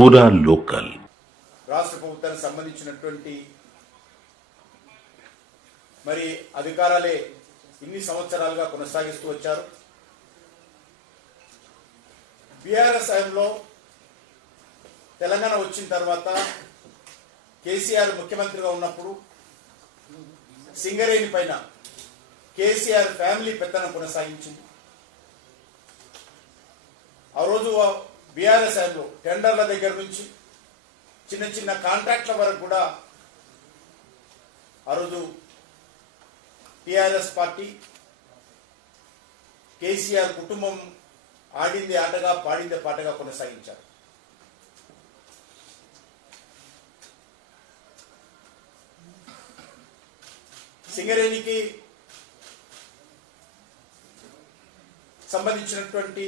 పూరా లోకల్ రాష్ట్ర ప్రభుత్వానికి సంబంధించినటువంటి మరి అధికారాలే ఇన్ని సంవత్సరాలుగా కొనసాగిస్తూ వచ్చారు. బీఆర్ఎస్ హయాంలో తెలంగాణ వచ్చిన తర్వాత కేసీఆర్ ముఖ్యమంత్రిగా ఉన్నప్పుడు సింగరేణి పైన కేసీఆర్ ఫ్యామిలీ పెత్తనం కొనసాగించింది. ఆ రోజు బీఆర్ఎస్ హయాంలో టెండర్ల దగ్గర నుంచి చిన్న చిన్న కాంట్రాక్ట్ల వరకు కూడా ఆ రోజు టిఆర్ఎస్ పార్టీ కేసీఆర్ కుటుంబం ఆడింది ఆటగా పాడింది పాటగా కొనసాగించారు. సింగరేణికి సంబంధించినటువంటి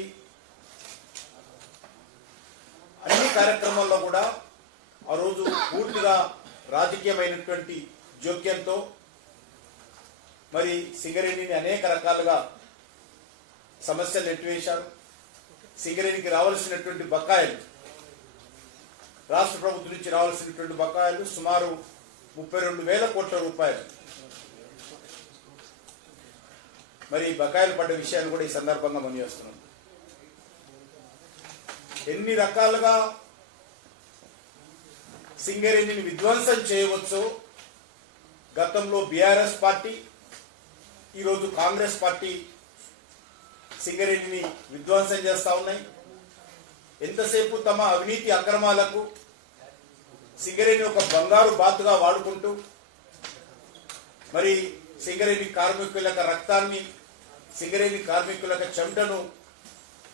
అన్ని కార్యక్రమాల్లో కూడా ఆ రోజు పూర్తిగా రాజకీయమైనటువంటి జోక్యంతో మరి సింగరేణిని అనేక రకాలుగా సమస్యలు ఎట్టివేశారు. సింగరేణికి రావాల్సినటువంటి బకాయిలు, రాష్ట్ర ప్రభుత్వం నుంచి రావాల్సినటువంటి బకాయిలు సుమారు 32,000 కోట్ల రూపాయలు మరి బకాయిలు పడ్డ విషయాన్ని కూడా ఈ సందర్భంగా మనవిస్తున్నాం. ఎన్ని రకాలుగా సింగరేణిని విధ్వంసం చేయవచ్చో గతంలో బీఆర్ఎస్ పార్టీ, ఈరోజు కాంగ్రెస్ పార్టీ సింగరేణిని విధ్వంసం చేస్తా ఉన్నాయి. ఎంతసేపు తమ అవినీతి అక్రమాలకు సింగరేణి ఒక బంగారు బాతుగా వాడుకుంటూ మరి సింగరేణి కార్మికుల రక్తాన్ని, సింగరేణి కార్మికుల చెమటను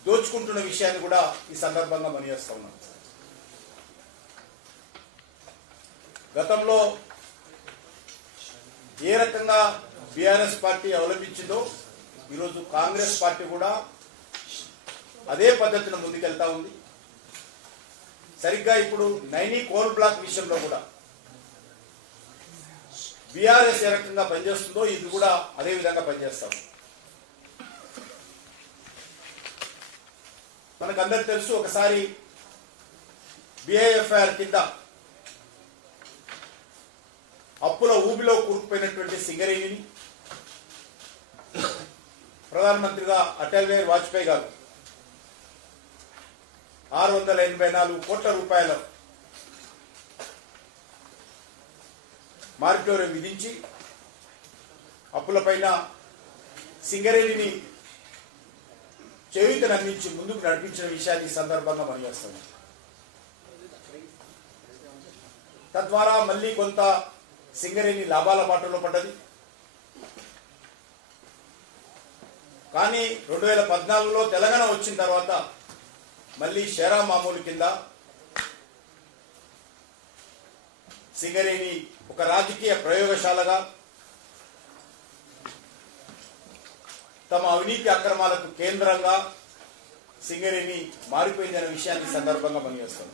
దోచుకుంటున్న విషయాన్ని కూడా ఈ సందర్భంగా మనవిస్తా ఉన్నాం. గతంలో ఏ రకంగా బీఆర్ఎస్ పార్టీ అవలంబించిందో ఈరోజు కాంగ్రెస్ పార్టీ కూడా అదే పద్ధతిని ముందుకెళ్తా ఉంది. సరిగ్గా ఇప్పుడు నైనీ కోల్ బ్లాక్ విషయంలో కూడా బీఆర్ఎస్ ఏ రకంగా పనిచేస్తుందో ఇది కూడా అదే విధంగా పనిచేస్తాం. మనకందరికి తెలుసు, ఒకసారి బిఐఎఫ్ఐఆర్ కింద అప్పుల ఊబిలో కూరుకుపోయినటువంటి సింగరేణిని ప్రధానమంత్రిగా అటల్ బిహారీ వాజ్పేయి గారు 684 కోట్ల రూపాయల మారిటోరియం విధించి అప్పులపైన సింగరేణిని చేయూతను అందించి ముందుకు నడిపించిన విషయాన్ని ఈ సందర్భంగా మనం చేస్తాం. తద్వారా మళ్ళీ కొంత సింగరేణి లాభాల బాటలో పడ్డది. కానీ 2014లో తెలంగాణ వచ్చిన తర్వాత మళ్ళీ షేరా మామూలు కింద సింగరేణి ఒక రాజకీయ ప్రయోగశాలగా తమ అవినీతి అక్రమాలకు కేంద్రంగా సింగరేణి మారిపోయిందనే విషయాన్ని సందర్భంగా మనం చేస్తాం.